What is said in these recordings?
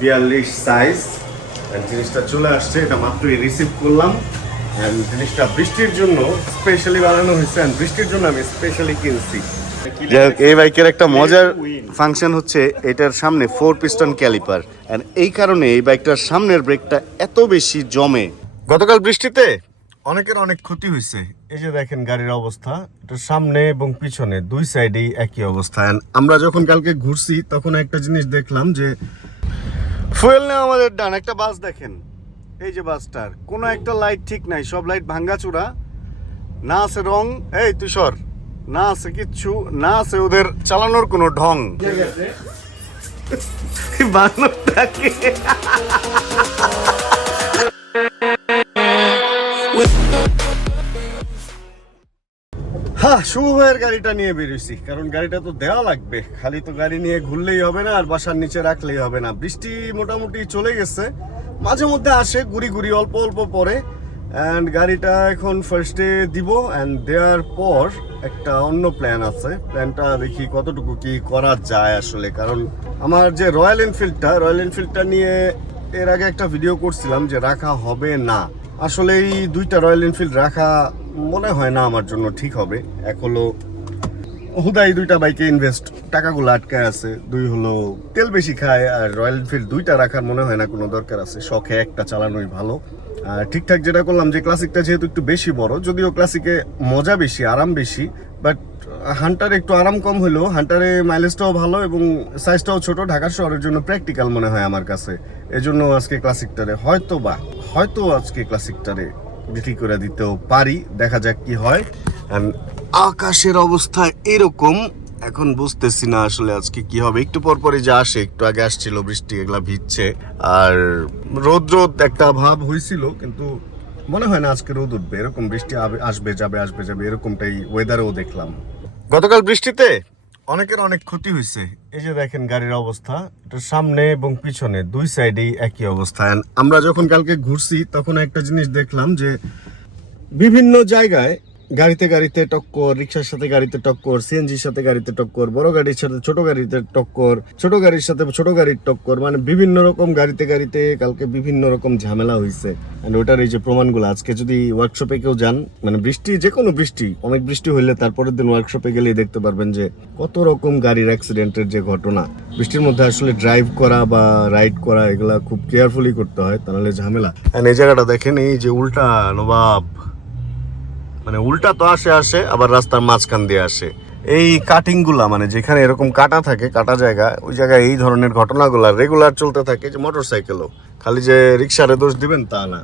বিয়াল্লিশ সাইজ জিনিসটা চলে আসছে এটা মাত্রই রিসিভ করলাম। জিনিসটা বৃষ্টির জন্য স্পেশালি বানানো হয়েছে। বৃষ্টির জন্য আমি স্পেশালি কিনছি। যাই হোক, এই বাইকের একটা মজার ফাংশন হচ্ছে এটার সামনে ফোর পিস্টন ক্যালিপার আর এই কারণে এই বাইকটার সামনের ব্রেকটা এত বেশি জমে। গতকাল বৃষ্টিতে অনেকের অনেক ক্ষতি হয়েছে। এই যে দেখেন গাড়ির অবস্থা এটার সামনে এবং পিছনে দুই সাইডেই একই অবস্থা। আমরা যখন কালকে ঘুরছি তখন একটা জিনিস দেখলাম যে ফুয়েল নেওয়া আমাদের ডান একটা বাস দেখেন। এই যে বাসটার। কোনো একটা লাইট ঠিক নাই। সব লাইট ভাঙ্গাচুরা না আছে রং। এই তুষর না আছে কিচ্ছু। না আছে ওদের চালানোর কোনো ঢং। বানরটাকে। হ্যাঁ শুভ ভাইয়ের গাড়িটা নিয়ে বেরিয়েছি কারণ গাড়িটা তো দেওয়া লাগবে। খালি তো গাড়ি নিয়ে ঘুরলেই হবে না, আর বাসার নিচে রাখলেই হবে না। বৃষ্টি মোটামুটি চলে গেছে। মাঝে মধ্যে আসে ঘুরি ঘুরি অল্প অল্প পরে। অ্যান্ড গাড়িটা এখন ফার্স্টে দিব অ্যান্ড দেওয়ার পর একটা অন্য প্ল্যান আছে। প্ল্যানটা দেখি কতটুকু কি করা যায় আসলে, কারণ আমার যে রয়্যাল এনফিল্ডটা রয়্যাল এনফিল্ডটা নিয়ে এর আগে একটা ভিডিও করছিলাম যে রাখা হবে না। আসলে এই দুইটা রয়্যাল এনফিল্ড রাখা মনে হয় না আমার জন্য ঠিক হবে। এক হলো, হুদাই দুইটা বাইকে ইনভেস্ট টাকাগুলো আটকায় আছে। দুই হলো, তেল বেশি খায়, আর রয়্যাল এনফিল্ড দুইটা রাখার মনে হয় না কোনো দরকার আছে। শখে একটা চালানোই ভালো। আর ঠিকঠাক যেটা করলাম যে ক্লাসিকটা যেহেতু একটু বেশি বড়, যদিও ক্লাসিকে মজা বেশি, আরাম বেশি বাট হান্টারে একটু আরাম কম হলেও হান্টারে মাইলেজটাও ভালো এবং সাইজটাও ছোট। ঢাকা শহরের জন্য প্র্যাকটিক্যাল মনে হয় আমার কাছে। এজন্য আজকে ক্লাসিকটারে হয়তো বা হয়তো আজকে ক্লাসিকটারে বিক্রি করে দিতেও পারি। দেখা যাক কি হয়। আকাশের অবস্থা এরকম। এখন বুঝতেছি না আসলে আজকে কি হবে। একটু পর পরে যা আসে, একটু আগে আসছিল, বৃষ্টি এগুলা ভিজছে। আর রোদ রোদ একটা ভাব হয়েছিল কিন্তু মনে হয় না আজকে রোদ উঠবে। এরকম বৃষ্টি আসবে, যাবে আসবে, যাবে, এরকমটাই ওয়েদারেও দেখলাম। গতকাল বৃষ্টিতে অনেকের অনেক ক্ষতি হয়েছে। এই যে দেখেন গাড়ির অবস্থা, এটা সামনে এবং পিছনে, দুই সাইডেই একই অবস্থা। আমরা যখন কালকে ঘুরছি, তখন একটা জিনিস দেখলাম যে, বিভিন্ন জায়গায় গাড়িতে গাড়িতে টক্কর রিক্সার সাথে গাড়িতে টক্কর, সিএনজির সাথে গাড়িতে টক্কর, বড় গাড়ির সাথে ছোট গাড়িতে টক্কর, ছোট গাড়ির সাথে ছোট গাড়ির টক্কর মানে বিভিন্ন রকম গাড়িতে গাড়িতে কালকে বিভিন্ন রকম ঝামেলা হয়েছে ওটার এই যে প্রমাণগুলো, আজকে যদি ওয়ার্কশপে কেউ যান মানে বৃষ্টি যে কোনো বৃষ্টি, অনেক বৃষ্টি হইলে তারপরের দিন ওয়ার্কশপে গেলেই দেখতে পারবেন যে কত রকম গাড়ির অ্যাক্সিডেন্টের যে ঘটনা। বৃষ্টির মধ্যে আসলে ড্রাইভ করা বা রাইড করা, এগুলা খুব কেয়ারফুলি করতে হয় তাহলে ঝামেলা। এই জায়গাটা দেখেন, এই যে উল্টা নবাব মানে উল্টা তো আসে আসে, আবার রাস্তার মাঝখান দিয়ে আসে। এই কাটিংগুলা মানে যেখানে এরকম কাটা থাকে, কাটা জায়গা, ওই জায়গায় এই ধরনের ঘটনাগুলা রেগুলার চলতে থাকে যে মোটর সাইকেলও খালি যে রিক্সারে দোষ দিবেন তা না।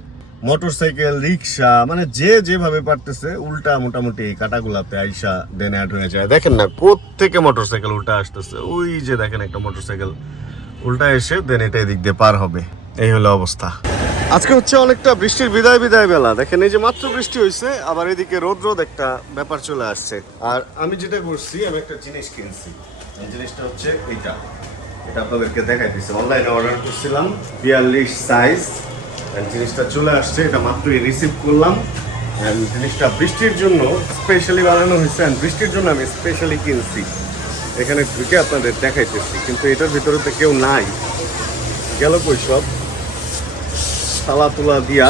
মোটর সাইকেল রিক্সা মানে যে যেভাবে পারতেছে, উল্টা মোটামুটি এই কাটাগুলাতে আইসা দেন অ্যাড হয়ে যায়। দেখেন না থেকে মোটর সাইকেল উল্টা আসতেছে? ওই যে দেখেন একটা মোটর সাইকেল উল্টা এসে দেন এটা এদিক দিয়ে পার হবে। এই হলো অবস্থা। আজকে হচ্ছে অনেকটা বৃষ্টির বিদায় বিদায় বেলা। দেখেন, এই যে মাত্র বৃষ্টি হয়েছে আবার এদিকে রোদ রোদ একটা ব্যাপার চলে আসছে। আর আমি যেটা করছি, আমি একটা জিনিস কিনছি। এই জিনিসটা হচ্ছে এইটা। এটা আপনাদেরকে দেখাই দিচ্ছি অনলাইনে অর্ডার করছিলাম, বিয়াল্লিশ সাইজ। জিনিসটা চলে আসছে, এটা মাত্রই রিসিভ করলাম। জিনিসটা বৃষ্টির জন্য স্পেশালি বানানো হয়েছে বৃষ্টির জন্য আমি স্পেশালি কিনছি। এখানে ঢুকে আপনাদের দেখাইতেছি, কিন্তু এটার ভিতরে তো কেউ নাই। গেল কই সব? তালা তুলা দিয়া।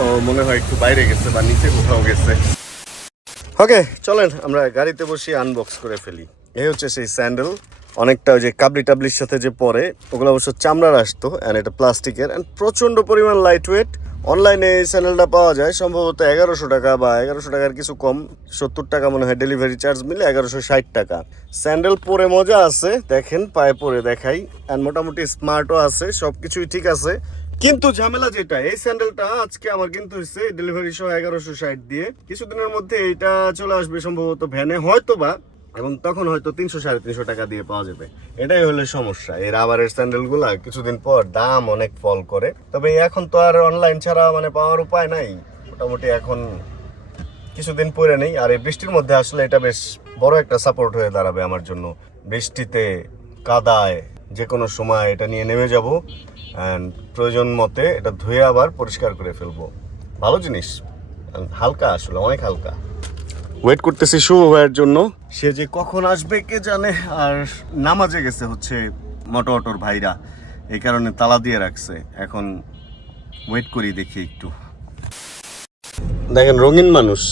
ও মনে হয় একটু বাইরে গেছে বা নিচে কোথাও গেছে। ওকে, চলেন, আমরা গাড়িতে বসে আনবক্স করে ফেলি। এই হচ্ছে সেই স্যান্ডেল। অনেকটা ওই যে কাবলি টাবলির সাথে যে পরে, ওগুলো অবশ্য চামড়ার আসতো অ্যান্ড এটা প্লাস্টিকের অ্যান্ড প্রচণ্ড পরিমাণ লাইট ওয়েট অনলাইনে এই স্যান্ডেলটা পাওয়া যায়, সম্ভবত এগারোশো টাকা বা এগারোশো টাকার কিছু কম, সত্তর টাকা মনে হয় ডেলিভারি চার্জ মিলে এগারোশো ষাট টাকা। স্যান্ডেল পরে মজা আছে, দেখেন, পায়ে পরে দেখাই। অ্যান্ড মোটামুটি স্মার্টও আছে সব কিছুই ঠিক আছে। কিন্তু ঝামেলা যেটা, এই স্যান্ডেলটা আজকে আমার কিন্তু হচ্ছে ডেলিভারি সহ এগারোশো ষাট দিয়ে। কিছুদিনের মধ্যে এটা চলে আসবে সম্ভবত ভ্যানে হয়তো বা এবং তখন হয়তো তিনশো, সাড়ে তিনশো টাকা দিয়ে পাওয়া যাবে। এটাই হলে সমস্যা। এই রাবারের স্যান্ডেলগুলা কিছুদিন পর দাম অনেক ফল করে। তবে এখন তো আর অনলাইন ছাড়া মানে পাওয়ার উপায় নাই। মোটামুটি এখন কিছুদিন পরে নেই। আর এই বৃষ্টির মধ্যে আসলে এটা বেশ বড় একটা সাপোর্ট হয়ে দাঁড়াবে আমার জন্য। বৃষ্টিতে কাদায় যে কোনো সময় এটা নিয়ে নেমে যাব অ্যান্ড প্রয়োজন মতে এটা ধুয়ে আবার পরিষ্কার করে ফেলব। ভালো জিনিস হালকা আসলে অনেক হালকা। ওয়েট করতেছি শুভ ভাইয়ের জন্য। সে যে কখন আসবে কে জানে আর নামাজে গেছে হচ্ছে মোটো অটোর ভাইরা এই কারণে তালা দিয়ে রাখছে। এখন ওয়েট করি দেখি একটু। দেখেন রঙিন মানুষ।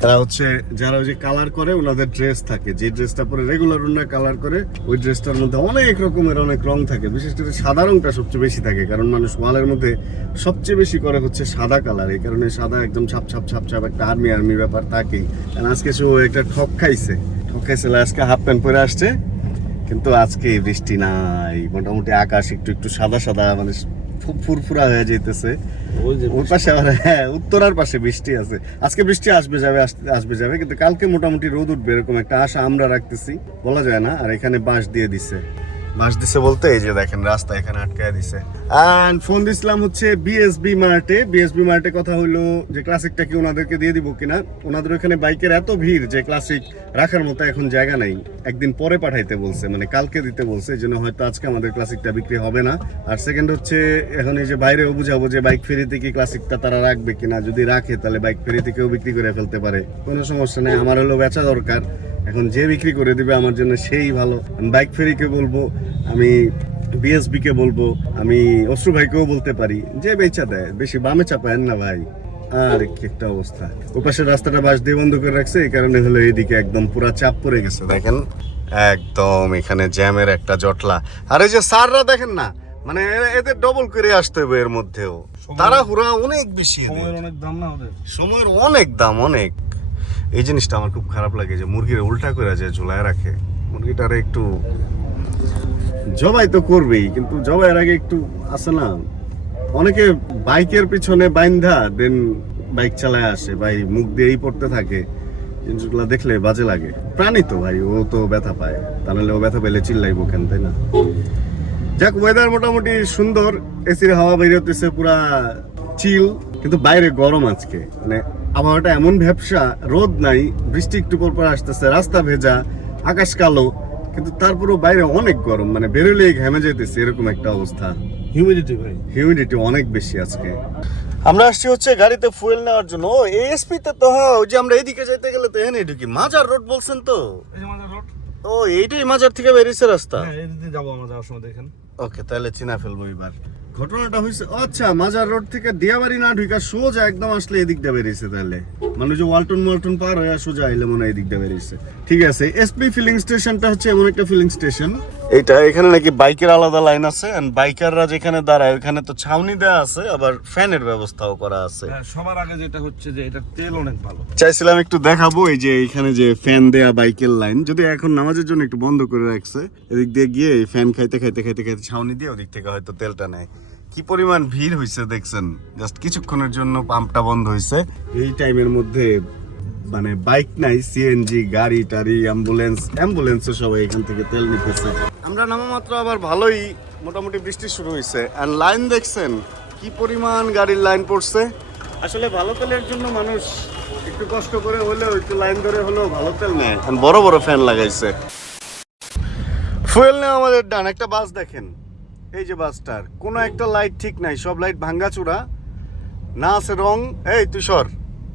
তারা হচ্ছে যারা ওই যে কালার করে, ওনাদের ড্রেস থাকে। যে ড্রেসটা পরে রেগুলার ওনারা কালার করে, ওই ড্রেসটার মধ্যে অনেক রকমের অনেক রং থাকে। বিশেষ করে সাদা রংটা সবচেয়ে বেশি থাকে, কারণ মানুষ ওয়ালের মধ্যে সবচেয়ে বেশি করে হচ্ছে সাদা কালার এই কারণে সাদা একদম ছাপ ছাপ ছাপ ছাপ একটা আর্মি আর্মি ব্যাপার থাকেই। কারণ আজকে সে একটা ঠক খাইছে। ঠক খাইছে, আজকে হাফ প্যান্ট পরে আসছে। কিন্তু আজকে বৃষ্টি নাই। মোটামুটি আকাশ একটু একটু সাদা সাদা মানে ফুরফুরা হয়ে যেতেছে ওর পাশে আবার হ্যাঁ উত্তরার পাশে বৃষ্টি আছে। আজকে বৃষ্টি আসবে যাবে আসতে- আসবে যাবে কিন্তু কালকে মোটামুটি রোদ উঠবে এরকম একটা আশা আমরা রাখতেছি। বলা যায় না আর এখানে বাঁশ দিয়ে দিছে। বাঁশ দিছে বলতে এই যে দেখেন, রাস্তা এখানে আটকায় দিছে। এন্ড ফোন দিছিলাম হচ্ছে বিএসবি মার্টে বিএসবি মার্টে কথা হলো যে ক্লাসিকটা কি ওনাদেরকে দিয়ে দিব কিনা? ওনাদের ওখানে বাইকের এত ভিড় যে ক্লাসিক রাখার মতো এখন জায়গা নাই। একদিন পরে পাঠাইতে বলছে মানে কালকে দিতে বলছে, এই জন্য হয়তো আজকে আমাদের ক্লাসিকটা বিক্রি হবে না। আর সেকেন্ড হচ্ছে, এখন এই যে বাইরেও বুঝাবো যে বাইক ফেরিতে কি ক্লাসিকটা তারা রাখবে কিনা? যদি রাখে, তাহলে বাইক ফেরিতে কেউ বিক্রি করে ফেলতে পারে। কোনো সমস্যা নেই, আমার হলো বেচা দরকার। এখন যে বিক্রি করে দিবে, আমার জন্য সেই ভালো। বাইক ফেরিকে বলব আমি বিএসবি কে বলব আমি অশ্রু ভাইকেও বলতে পারি যে বেচা দেয় বেশি বামে চাপায়েন না ভাই। আর কি একটা অবস্থা। ওপাশের রাস্তাটা বাস দিয়ে বন্ধ করে রাখছে এই কারণে হলো এইদিকে একদম পুরা চাপ পড়ে গেছে দেখেন। একদম এখানে জ্যামের একটা জটলা। আর এই যে স্যাররা দেখেন না মানে এদের ডবল করে আসতে হবে এর মধ্যেও। তারা হুরা অনেক বেশি সময়ের অনেক দাম না ওদের? সময়ের অনেক দাম অনেক। এই জিনিসটা আমার খুব খারাপ লাগে যে মুরগির উল্টা করে যে ঝুলায় রাখে। মুরগিটারে একটু জবাই তো করবেই, কিন্তু জবাইয়ের আগে একটু আছে না? অনেকে বাইকের পিছনে বাইন্ধা দেন বাইক চালায় আসে, ভাই মুখ দিয়েই পড়তে থাকে। জিনিসগুলো দেখলে বাজে লাগে। প্রাণী তো ভাই, ও তো ব্যথা পায়। তাহলে ও ব্যথা পেলে চিল্লাইবো কেন, তাই না? যাক ওয়েদার মোটামুটি সুন্দর, এসির হাওয়া বেরোতেছে পুরা চিল কিন্তু বাইরে গরম আজকে। মানে আবহাওয়াটা এমন ভ্যাবসা, রোদ নাই, বৃষ্টি একটু পর পর আসতেছে, রাস্তা ভেজা, আকাশ কালো। কিন্তু তারপরেও বাইরে অনেক গরম মানে বেরোলেই ঘেমে যেতেছে এরকম একটা অবস্থা। হিউমিডিটি ভাই। হিউমিডিটি অনেক বেশি আজকে। আমরা আসছি হচ্ছে গাড়িতে ফুয়েল নেওয়ার জন্য। ও এএসপি তে তো হ্যাঁ ওই যে আমরা এইদিকে যাইতে গেলে তো এখানে ঢুকি। মাজার রোড বলছেন তো? ও এইটাই মাজার থেকে বেরিয়েছে রাস্তা? হ্যাঁ এই যাব আমরা যাওয়ার সময় দেখেন। ওকে তাহলে চিনা ফেলব এবার। ঘটনাটা হয়েছে আচ্ছা মাজার রোড থেকে দিয়াবাড়ি না ঢুকা সোজা একদম আসলে এদিক দিয়ে বেরিয়েছে তাহলে। মানে যে ওয়ালটন ওয়ালটন পার হয়ে সোজা এলে মনে হয় এদিক দিয়ে বেরিয়েছে। ঠিক আছে এসপি ফিলিং স্টেশনটা হচ্ছে এমন একটা ফিলিং স্টেশন এইটা এখানে নাকি বাইকের আলাদা লাইন আছে এন্ড বাইকাররা যেখানে দাঁড়ায় ওখানে তো ছাউনি দেওয়া আছে আবার ফ্যানের ব্যবস্থাও করা আছে। হ্যাঁ সবার আগে যেটা হচ্ছে যে এটা তেল অনেক ভালো। চাইছিলাম একটু দেখাবো এই যে এখানে যে ফ্যান দেয়া বাইকের লাইন। যদি এখন নামাজের জন্য একটু বন্ধ করে রাখছে এদিক দিয়ে গিয়ে এই ফ্যান খাইতে খাইতে খাইতে খাইতে ছাউনি দিয়ে ওদিক থেকে হয়তো তেলটা নেয়। কি পরিমাণ ভিড় হয়েছে দেখছেন? জাস্ট কিছুক্ষণের জন্য পাম্পটা বন্ধ হয়েছে এই টাইমের মধ্যে মানে বাইক নাই সিএনজি গাড়ি টাড়ি অ্যাম্বুলেন্স অ্যাম্বুলেন্সে সবাই এখান থেকে তেল নিতেছে। আমরা নামা মাত্র আবার ভালোই মোটামুটি বৃষ্টি শুরু হয়েছে অ্যান্ড লাইন দেখছেন কি পরিমাণ গাড়ির লাইন পড়ছে? আসলে ভালো তেলের জন্য মানুষ একটু কষ্ট করে হলেও একটু লাইন ধরে হলেও ভালো তেল নেয়। এখন বড় বড় ফ্যান লাগাইছে। ফুয়েল নেওয়া আমাদের ডান একটা বাস দেখেন। এই যে বাসটার। কোনো একটা লাইট ঠিক নাই সব লাইট ভাঙ্গাচুরা না আছে রং। এই তুষর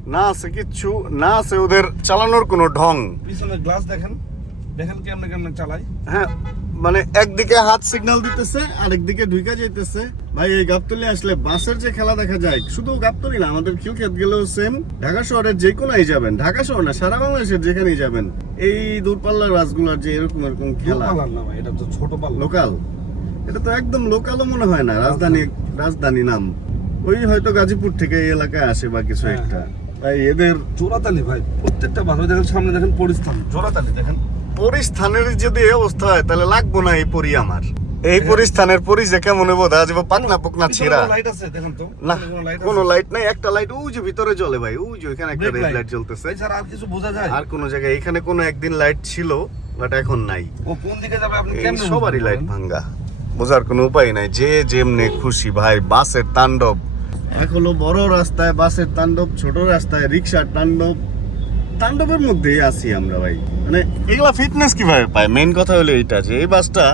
না আছে কিচ্ছু না আছে ওদের চালানোর কোনো ঢং। পিছনে গ্লাস দেখেন। দেখেন কেমনে কেমনে চালাই হ্যাঁ মানে একদিকে হাত সিগন্যাল দিতেছে আরেকদিকে ঢুকে যাইতেছে। ভাই এই গাবতলি আসলে বাসের যে খেলা দেখা যায় শুধু গাবতলি না আমাদের খিলক্ষেত গেলেও সেম ঢাকা শহরের যে কোনায় যাবেন ঢাকা শহর না সারা বাংলাদেশের যেখানেই যাবেন এই দূরপাল্লার বাসগুলোর যে এরকম এরকম খেলা। না ভাই এটা তো ছোট পাল্লা। লোকাল। এটা তো একদম লোকালও মনে হয় না রাজধানী রাজধানী নাম। ওই হয়তো গাজীপুর থেকে এই এলাকায় আসে বা কিছু হ্যাঁ। একটা। তাই এদের জোড়াতালি ভাই প্রত্যেকটা বাস দেখেন সামনে দেখেন পরিস্থান জোড়াতালি দেখেন। পরিস্থানের যদি এই অবস্থা হয় তাহলে লাগবো না এই পরি আমার। এই পরিস্থানের পরি যে কেমন হব দেখা যাব পাকনা পুকনা ছিঁড়া। লাইট আছে দেখেন তো না কোনো লাইট নাই একটা লাইট ওই যে ভিতরে জ্বলে ভাই ওই যে ওখানে একটা রেড লাইট জ্বলতেছে। আর কিছু বোঝা যায়? আর কোনো জায়গায় এখানে কোনো একদিন লাইট ছিল বাট এখন নাই। ও কোন দিকে যাবে আপনি কেমনে সবারই লাইট? ভাঙ্গা। বোঝার কোনো উপায় নাই যে যেমনে খুশি ভাই বাসের তাণ্ডব। হলো বড় রাস্তায় বাসের তাণ্ডব, ছোট রাস্তায় রিক্সার তাণ্ডব। তাণ্ডবের মধ্যেই আছি আমরা ভাই। মানে এগুলা ফিটনেস কীভাবে পায়? মেন কথা হলো এইটা যে, এই বাসটা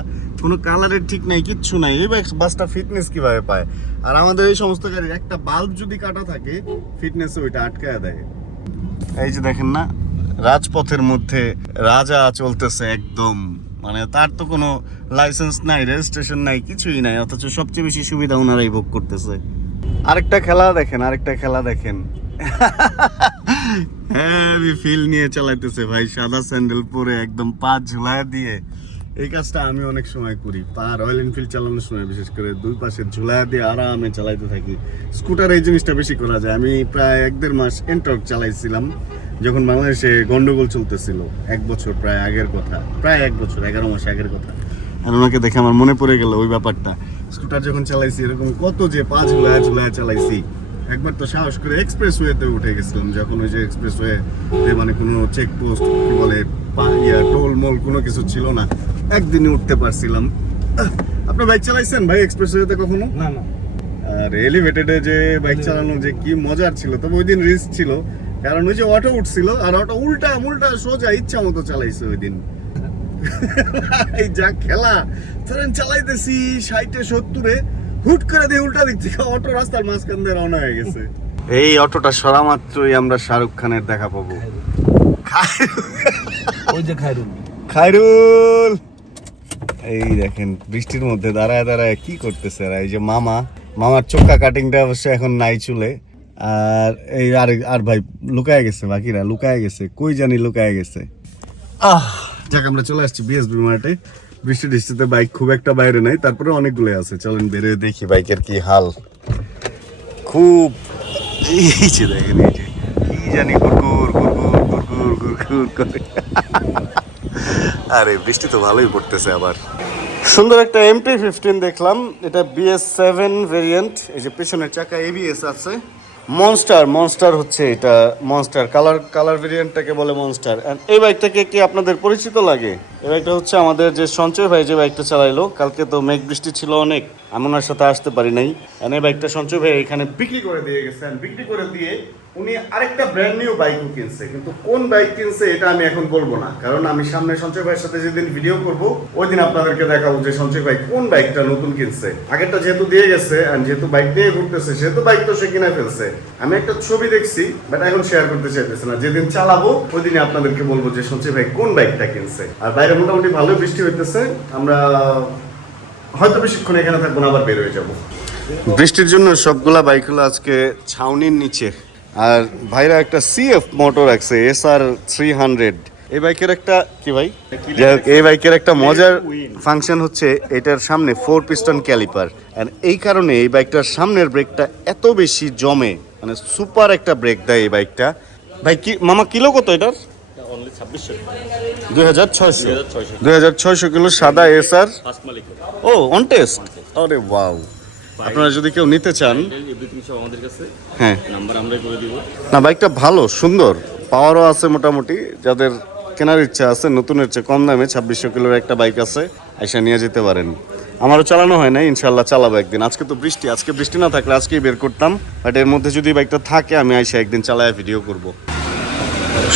কোনো কালারের ঠিক নাই, কিচ্ছু নাই, এই বাসটা ফিটনেস কীভাবে পায়? আর আমাদের এই সমস্ত গাড়ির একটা বাল্ব যদি কাটা থাকে ফিটনেস ওইটা আটকায় দেয়। এই যে দেখেন না, রাজপথের মধ্যে রাজা চলতেছে একদম। মানে তার তো কোনো লাইসেন্স নাই রেজিস্ট্রেশন নাই, কিছুই নাই, অথচ সবচেয়ে বেশি সুবিধা ওনারাই ভোগ করতেছে। আরেকটা খেলা দেখেন, আরেকটা খেলা দেখেন। হ্যাভি ফিল নিয়ে চালাইতেছে ভাই, সাদা স্যান্ডেল পরে একদম পা ঝুলায় দিয়ে। এই কাজটা আমি অনেক সময় করি, পা রয়্যাল এনফিল্ড চালানোর সময়, বিশেষ করে দুই পাশে ঝুলায় দিয়ে আরামে চালাইতে থাকি। স্কুটার এই জিনিসটা বেশি করা যায়। আমি প্রায় এক দেড় মাস এন্টর্ক চালাইছিলাম, যখন বাংলাদেশে গন্ডগোল চলতেছিল, এক বছর প্রায় আগের কথা, প্রায় এক বছর, এগারো মাস আগের কথা। আর ওনাকে দেখে আমার মনে পড়ে গেল ওই ব্যাপারটা। স্কুটার যখন চালাইছি এরকম কত যে পা ঝুলায় ঝুলায় চালাইছি। একবার তো সাহস করে এক্সপ্রেস ওয়েতে উঠে গেছিলাম যখন ওই যে এক্সপ্রেস ওয়ে মানে কোনো চেক পোস্ট কি বলে ইয়া টোল মোল কোনো কিছু ছিল না একদিনে উঠতে পারছিলাম। আহ, আপনার বাইক চালাইছেন ভাই এক্সপ্রেস ওয়েতে কখনো? না না। আর এলিভেটেডে যে বাইক চালানো যে কি মজার ছিল তবে ওই দিন রিস্ক ছিল। কারণ ওই যে অটো উঠছিল আর অটো উল্টা উল্টা সোজা ইচ্ছা মতো চালাইছে ওই দিন। এই যা খেলা। ধরেন চালাইতেছি ষাটে সত্তরে। হুট করে দিয়ে উল্টা দিক থেকে অটো রাস্তার মাঝখান দিয়ে রওনা হয়ে গেছে। এই অটোটা সরা মাত্রই আমরা শাহরুখ খানের দেখা পাবো। ওই যে খাইরুল খায়রুল! এই দেখেন বৃষ্টির মধ্যে দাঁড়ায় দাঁড়ায় কি করতেছে এরা? এই যে মামা মামার চোখা কাটিংটা অবশ্য এখন নাই চুলে। আর এই আর আর ভাই লুকায় গেছে বাকিরা লুকায় গেছে। কই জানি লুকায় গেছে। আহ! যাক, আমরা চলে আসছি বিএসবি মার্টে। বৃষ্টি টিষ্টিতে বাইক খুব একটা বাইরে নাই, তারপরে অনেকগুলো আছে। চলেন বেরোয় দেখি বাইকের কি হাল। খুব এই যে দেখেন, এই যে। কি জানি গুরগুর গুরগুর গুরগুর গুরগুর করে। আরে, বৃষ্টি তো ভালোই পড়তেছে আবার। সুন্দর একটা এমটি ফিফটিন দেখলাম। এটা বিএস সেভেন ভেরিয়েন্ট এই যে পেছনের চাকা এবিএস আছে। মনস্টার মনস্টার হচ্ছে এটা মনস্টার কালার কালার ভেরিয়েন্টটাকে বলে মনস্টার এই বাইকটাকে কি আপনাদের পরিচিত লাগে? এই বাইকটা হচ্ছে আমাদের যে সঞ্চয় ভাই যে বাইকটা চালাইলো, কালকে তো মেঘ বৃষ্টি ছিল অনেক, আমি ওনার সাথে আসতে পারি নাই। এই বাইকটা সঞ্চয় ভাই এখানে বিক্রি করে দিয়ে গেছেন। বিক্রি করে দিয়ে উনি আরেকটা ব্র্যান্ড নিউ বাইকও কিনছে। কিন্তু কোন বাইক কিনছে এটা আমি এখন বলব না, কারণ আমি সামনে সঞ্চয় ভাইয়ের সাথে যেদিন ভিডিও করব, ওই দিন আপনাদেরকে দেখাবো যে সঞ্চয় ভাই কোন বাইকটা নতুন কিনছে। আগেরটা যেহেতু দিয়ে গেছে আর যেহেতু বাইক নিয়ে ঘুরতেছে, সেহেতু বাইক তো সে কিনে ফেলছে। আমি একটা ছবি দেখছি বাট এখন শেয়ার করতে চাইতেছে না। যেদিন চালাবো, ওই দিনে আপনাদেরকে বলব যে সঞ্চয় ভাই কোন বাইকটা কিনছে। আর বাইরে মোটামুটি ভালো বৃষ্টি হইতেছে, আমরা হয়তো বেশিক্ষণ এখানে থাকব আবার বের হয়ে যাব। বৃষ্টির জন্য সবগুলা বাইকগুলো আজকে ছাউনির নিচে। আর ভাইরা একটা সিএফ মোটর রাখছে এস আর থ্রি হান্ড্রেড এই বাইকের একটা, কি ভাই? এই বাইকের একটা মজার ফাংশন হচ্ছে, এটার সামনে ফোর পিস্টন ক্যালিপার আর এই কারণে এই বাইকটার সামনের ব্রেকটা এত বেশি জমে মানে সুপার একটা ব্রেক দেয় এই বাইকটা। ভাই, কি, মামা, কিলো কত এটার? দুই হাজার ছয়শো। দুই হাজার ছয়শো কিলো সাদা এস আর। ও অন টেস্ট আরে ওয়াও। আপনারা যদি কেউ নিতে চান। আমাদের কাছে। হ্যাঁ। নাম্বার আমরাই করে দিব। না বাইকটা ভালো সুন্দর। পাওয়ারও আছে মোটামুটি। যাদের কেনার ইচ্ছা আছে নতুনের চেয়ে কম দামে ছাব্বিশশো কিলোর একটা বাইক আছে আইসা নিয়ে যেতে পারেন। আমারও চালানো হয় না ইনশাল্লাহ চালাবো একদিন। আজকে তো বৃষ্টি আজকে বৃষ্টি না থাকলে আজকেই বের করতাম। বাট এর মধ্যে যদি বাইকটা থাকে আমি আইসা একদিন চালায় ভিডিও করব।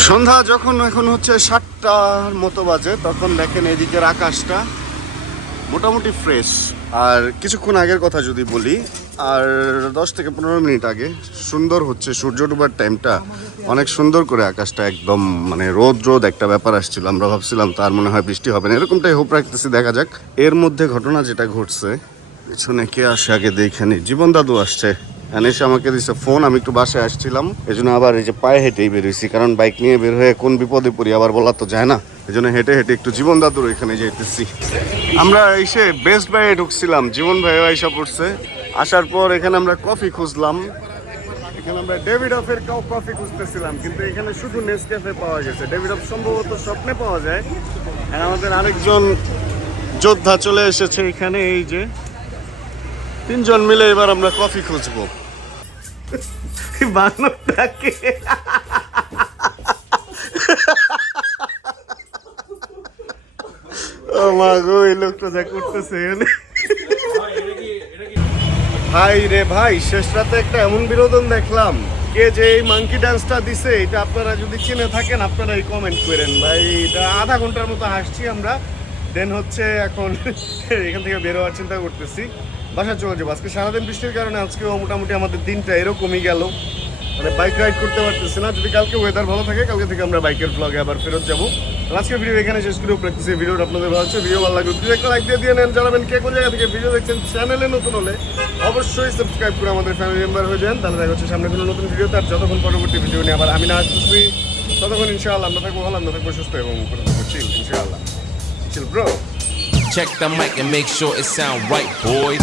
সন্ধ্যা যখন এখন হচ্ছে সাতটার মতো বাজে, তখন দেখেন এদিকের আকাশটা মোটামুটি ফ্রেশ আর কিছুক্ষণ আগের কথা যদি বলি, আর দশ থেকে পনেরো মিনিট আগে সুন্দর হচ্ছে সূর্য ডুবার টাইমটা অনেক সুন্দর করে আকাশটা একদম মানে রোদ রোদ একটা ব্যাপার আসছিল, আমরা ভাবছিলাম তার মনে হয় বৃষ্টি হবে না। এরকমটাই হোপ রাখতেছি, দেখা যাক। এর মধ্যে ঘটনা যেটা ঘটছে, পিছনে কে আসে আগে দেখেনি জীবন দাদু আসছে। এসে আমাকে দিছে ফোন, আমি একটু বাসায় আসছিলাম। এই জন্য আবার এই যে পায়ে হেঁটেই বেরোইছি কারণ বাইক নিয়ে বের হয়ে কোন বিপদে পড়ি আবার বলা তো যায় না। এই জন্য হেঁটে হেঁটে একটু জীবন দাদুর এখানে যাইতেছি। আমরা এসে বেস্ট বাইয়ে ঢুকছিলাম, জীবন ভাই আইসা পড়ছে। আসার পর এখানে আমরা কফি খুঁজলাম। এখানে আমরা ডেভিড অফের কফি খুঁজতেছিলাম, কিন্তু এখানে শুধু নেসক্যাফে পাওয়া গেছে। ডেভিড অফ সম্ভবত স্বপ্নে পাওয়া যায়। আর আমাদের আরেকজন যোদ্ধা চলে এসেছে এখানে, এই যে। তিনজন মিলে এবার আমরা কফি খুঁজবো। বানরটাকে মা গো, এই লোকটা যা করতেছে ভাই রে ভাই, শেষ রাতে একটা এমন বিনোদন দেখলাম। কে যে এই মাঙ্কি ডান্সটা দিছে, এটা আপনারা যদি চিনে থাকেন আপনারা এই কমেন্ট করেন। ভাই, এটা আধা ঘণ্টার মতো হাসছি আমরা। দেন হচ্ছে এখন এখান থেকে বের হওয়ার চিন্তা করতেছি। বাসা চলে যাব। আজকে সারাদিন বৃষ্টির কারণে আজকেও মোটামুটি আমাদের দিনটা এরকমই গেল। মানে বাইক রাইড করতে পারতেছি না। যদি কালকে ওয়েদার ভালো থাকে কালকে থেকে আমরা বাইকের ব্লগে আবার ফেরত যাব। আজকে ভিডিও এখানে শেষ করে। প্র্যাকটিসে ভিডিওটা আপনাদের ভালো হচ্ছে ভিডিও ভালো লাগবে প্লিজ একটা লাইক দিয়ে দিয়ে নেন। জানাবেন কে কোন জায়গা থেকে ভিডিও দেখছেন। চ্যানেলে নতুন হলে অবশ্যই সাবস্ক্রাইব করে আমাদের ফ্যামিলি মেম্বার হয়ে যান। তাহলে দেখা হচ্ছে সামনে কোনো নতুন ভিডিও তার যতক্ষণ পরবর্তী ভিডিও নিয়ে আবার আমি না আসতেছি ততক্ষণ ইনশাআল্লাহ আমরা থাকব ভালো আমরা থাকব সুস্থ এবং চিল ইনশাআল্লাহ। Bro Check the mic and make sure it sound right, boys.